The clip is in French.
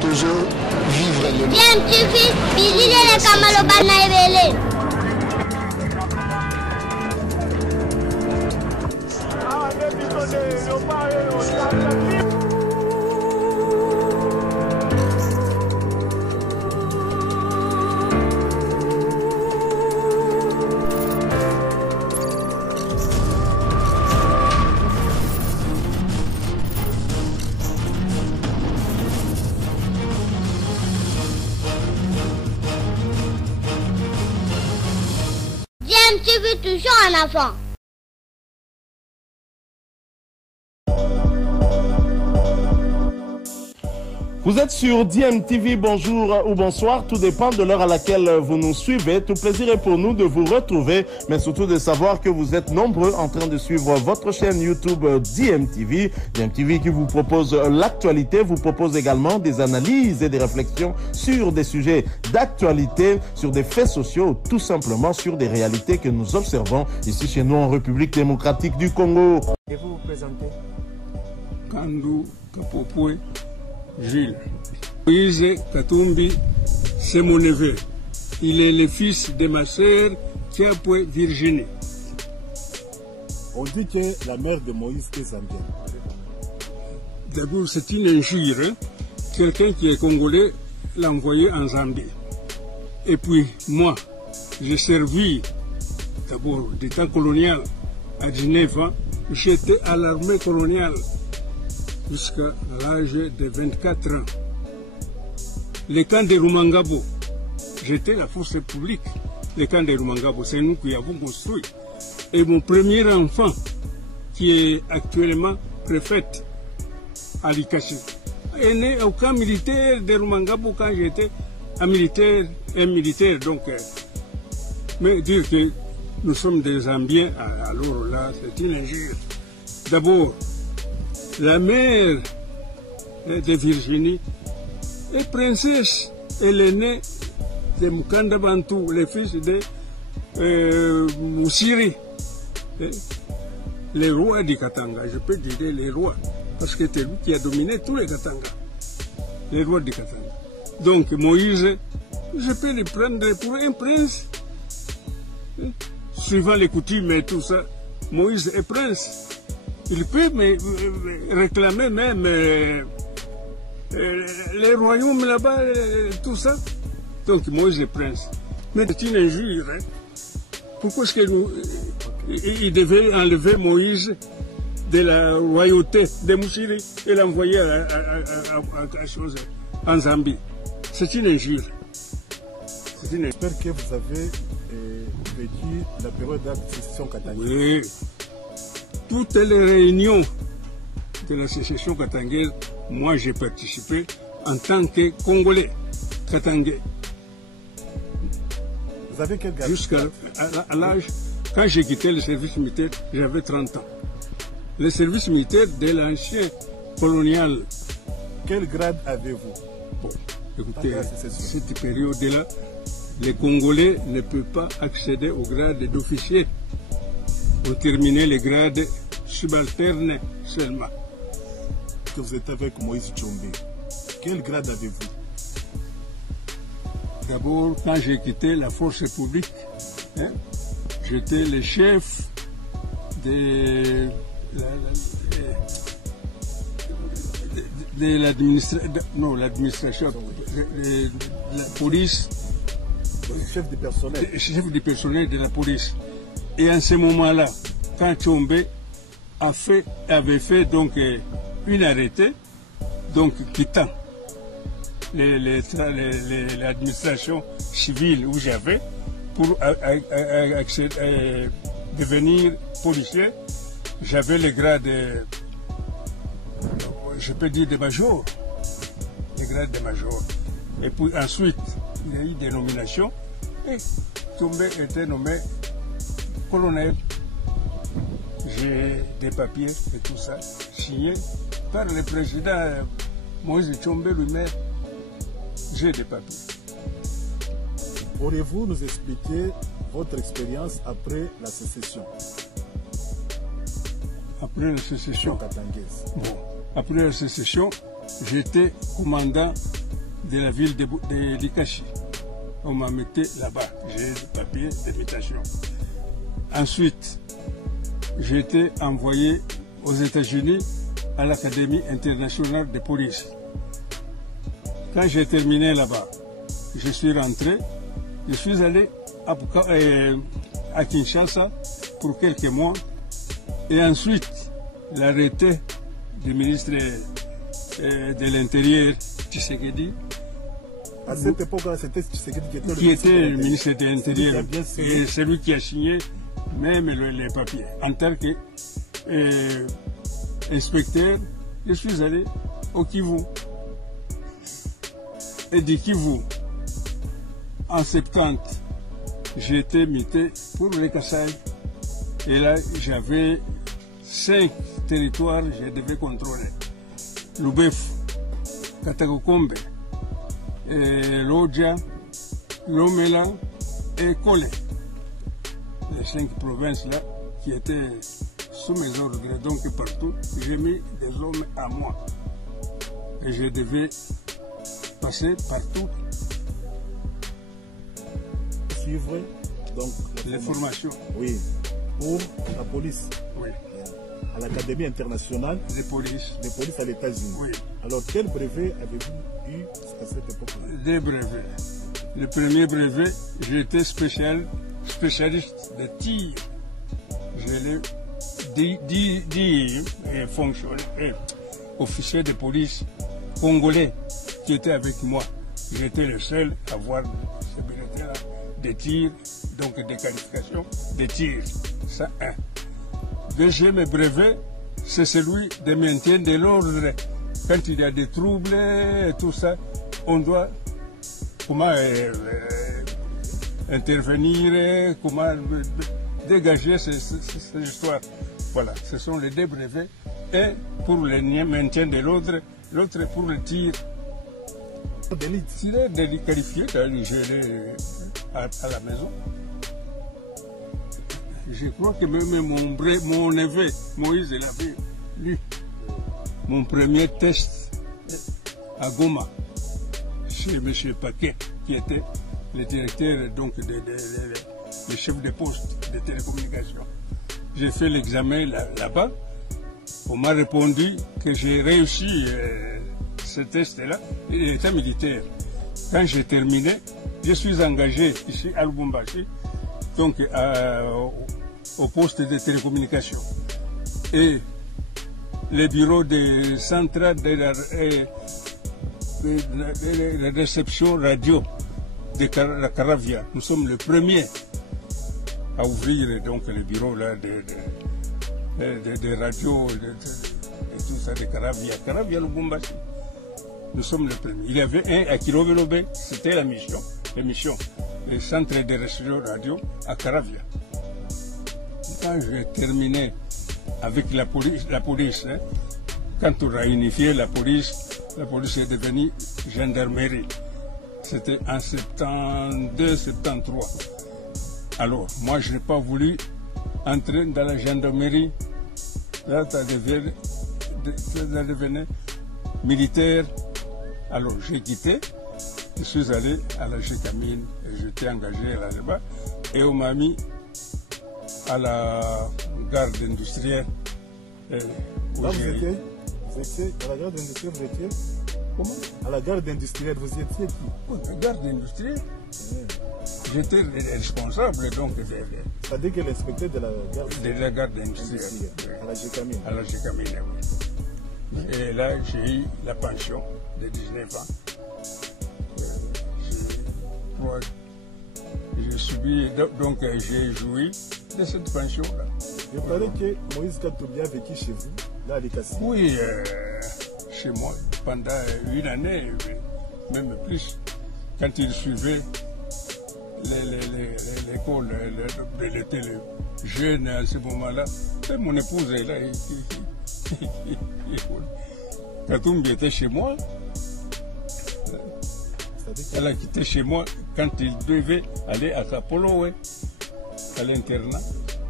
toujours vivre le DMTV, bilile kamalo bana ebele. DMTV toujours en avant. Vous êtes sur DMTV, bonjour ou bonsoir, tout dépend de l'heure à laquelle vous nous suivez. Tout plaisir est pour nous de vous retrouver, mais surtout de savoir que vous êtes nombreux en train de suivre votre chaîne YouTube DMTV. DMTV qui vous propose l'actualité, vous propose également des analyses et des réflexions sur des sujets d'actualité, sur des faits sociaux, tout simplement sur des réalités que nous observons ici chez nous en République démocratique du Congo. Et vous vous présentez? Kandou Kapopoué Gilles. Moïse Katumbi, c'est mon neveu. Il est le fils de ma sœur Tiapoué Virginie. On dit que la mère de Moïse est zambienne. D'abord, c'est une injure. Hein? Quelqu'un qui est congolais l'a envoyé en Zambie. Et puis, moi, j'ai servi d'abord du temps colonial à 19 ans. J'étais à l'armée coloniale jusqu'à l'âge de 24 ans. Le camp de Rumangabo, j'étais la force publique. Le camp de Rumangabo, c'est nous qui avons construit. Et mon premier enfant, qui est actuellement préfète à Likachi, est né au camp militaire de Rumangabo quand j'étais un militaire. Donc, mais dire que nous sommes des Zambiens, alors là, c'est une injure. D'abord, la mère de Virginie est princesse. Elle est née de Mukanda Bantu, le fils de Moussiri, le roi du Katanga. Je peux dire les rois, parce que c'est lui qui a dominé tous les Katanga, les rois du Katanga. Donc Moïse, je peux le prendre pour un prince, suivant les coutumes et tout ça. Moïse est prince. Il peut me réclamer même les royaumes là-bas, tout ça. Donc Moïse est prince. Mais c'est une injure. Hein? Pourquoi est-ce qu'il devait enlever Moïse de la royauté de Moussiri et l'envoyer en Zambie? C'est une injure. J'espère que vous avez vécu la période d'accession katangaise. Oui. Toutes les réunions de la sécession katangaise, moi j'ai participé en tant que Congolais katangais. Vous avez quel grade? Jusqu'à l'âge, quand j'ai quitté le service militaire, j'avais 30 ans. Le service militaire de l'ancien colonial. Quel grade avez-vous? Bon, écoutez, cette période-là, les Congolais ne peuvent pas accéder au grade d'officier. Pour terminer les grades subalternes seulement. Que vous êtes avec Moïse Tchombe, quel grade avez-vous? D'abord, quand j'ai quitté la force publique, hein, j'étais le chef de l'administration, de la police. Chef du personnel. Chef du personnel de la police. Et en ce moment-là, quand Tchombe avait fait donc une arrêté, donc quittant l'administration civile où j'avais pour devenir policier, j'avais le grade, je peux dire de major, le grade de major. Et puis ensuite, il y a eu des nominations et Tchombe était nommé colonel. J'ai des papiers et tout ça, signés par le président Moïse Tchombe lui-même. J'ai des papiers. Pourriez-vous nous expliquer votre expérience après la sécession? Après la sécession katangaise. Bon, après la sécession, j'étais commandant de la ville de Likashi. On m'a mis là-bas, j'ai le papier d'invitation. Ensuite, j'ai été envoyé aux États-Unis à l'Académie internationale de police. Quand j'ai terminé là-bas, je suis rentré, je suis allé à Kinshasa pour quelques mois. Et ensuite, l'arrêté du ministre de l'Intérieur, Tshisekedi, à cette époque-là, c'était Tshisekedi qui était le ministre de l'Intérieur, et celui qui a signé même les papiers. En tant qu'inspecteur, je suis allé au Kivu. Et du Kivu, en 70, j'ai été muté pour les Kassai. Et là, j'avais 5 territoires que je devais contrôler. Lubef, Katagokombe, Lodja, Lomela et Kole. Les 5 provinces-là qui étaient sous mes ordres. Donc partout, j'ai mis des hommes à moi. Et je devais passer partout. Suivre donc les formations. Oui, pour la police. Oui. À l'Académie internationale de police à l'États-Unis. Oui. Alors, quel brevet avez-vous eu à cette époque-là? Des brevets. Le premier brevet, j'étais spécialiste de tir. Je l'ai dit fonctionnaire, officier de police congolais qui était avec moi. J'étais le seul à avoir ce bulletin-là de tir, donc des qualifications de tir. Ça, un. Deuxième brevet, c'est celui de maintien de l'ordre. Quand il y a des troubles et tout ça, on doit comment intervenir, comment dégager ces histoires. Voilà, ce sont les deux brevets. Un pour le maintien de l'ordre, l'autre pour le tir. Il est qualifié, je l'ai à la maison. Je crois que même mon neveu, Moïse, il avait lu mon premier test à Goma, chez M. Paquet, qui était le directeur, donc, le chef de poste de télécommunications. J'ai fait l'examen là-bas. On m'a répondu que j'ai réussi ce test-là. Il était militaire. Quand j'ai terminé, je suis engagé ici à Lubumbashi, donc au poste de télécommunications. Et les bureaux de centrale de réception radio de la Caravia, nous sommes les premiers à ouvrir donc les bureaux là de radio et tout ça de Caravia. Caravia Lubumbashi. Nous sommes les premiers. Il y avait un à Kilovelobe, c'était la mission, le centre de réception radio à Caravia. Quand j'ai terminé avec la police, hein, quand on a unifié la police est devenue gendarmerie. C'était en 72-73. Alors, moi, je n'ai pas voulu entrer dans la gendarmerie. Là, ça devenait militaire. Alors, j'ai quitté. Je suis allé à la Gécamine et j'étais engagé là-bas. Et on m'a mis à la garde industrielle. Là, vous étiez à la garde industrielle, vous étiez? Comment? À la garde industrielle, vous étiez qui? La garde industrielle. J'étais responsable donc c'est-à-dire que l'inspecteur de la garde industrielle. À la Gécamine. À la Gécamine, oui. Et là, j'ai eu la pension de 19 ans. J'ai subi, donc j'ai joui de cette pension-là. Il paraît que Moïse Katumbi a vécu chez vous, là à Likasi. Oui, chez moi, pendant 1 année, même plus. Quand il suivait l'école, il était jeune à ce moment-là. Et mon épouse est là. Katumbi était chez moi. Elle a quitté chez moi quand il devait aller à Kapolo, à l'internat.